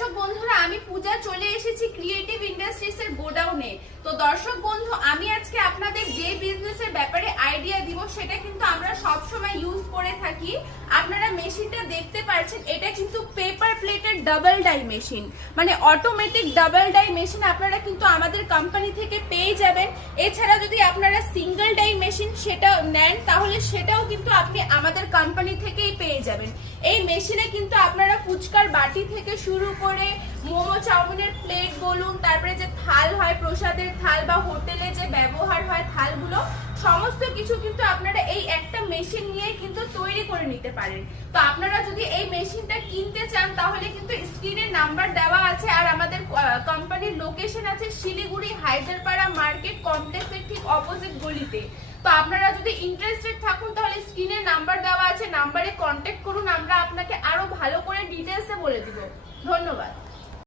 দর্শক বন্ধুরা, আমি পূজা চলে এসেছি ক্রিয়েটিভ ইন্ডাস্ট্রিজ এর গোডাউনে। তো দর্শক বন্ধু, আমি আজকে আপনাদের যে বিজনেসের ব্যাপারে আইডিয়া দিব সেটা কিন্তু আমরা সব সময় ইউজ করে থাকি। আপনারা মেশিনটা দেখতে পাচ্ছেন, এটা কিন্তু পেপার প্লেটের ডাবল ডাই মেশিন, মানে অটোমেটিক ডাবল ডাই মেশিন আপনারা কিন্তু আমাদের কোম্পানি থেকে পেয়ে যাবেন। এছাড়া যদি আপনারা সিঙ্গেল ডাই মেশিন সেটা নেন তাহলে সেটাও কিন্তু আপনি আমাদের কোম্পানি থেকেই পেয়ে যাবেন। এই মেশিনে কিন্তু আপনারা ফুচকার বাটি থেকে শুরু করে মোমো চাউমিনের প্লেট বলুন, তারপরে যে থাল হয় প্রসাদের থাল বা হোটেলে যে ব্যবহার হয় থালগুলো, সমস্ত কিছু কিন্তু আপনারা এই একটা মেশিন নিয়ে কিন্তু তৈরি করে নিতে পারেন। তো আপনারা যদি এই মেশিনটা কিনতে চান তাহলে কিন্তু স্ক্রিনে নাম্বার দেওয়া আছে, আর আমাদের কোম্পানির লোকেশন আছে শিলিগুড়ি হায়দ্রাপাড়া মার্কেট কমপ্লেক্সের ঠিক অপোজিট গলিতে। তো আপনারা যদি ইন্টারেস্টেড থাকুন তাহলে স্ক্রিনে নাম্বার দেওয়া আছে, নাম্বারে কন্ট্যাক্ট করুন, আমরা আপনাকে আরো ভালো করে ডিটেলসে বলে দিব। ধন্যবাদ।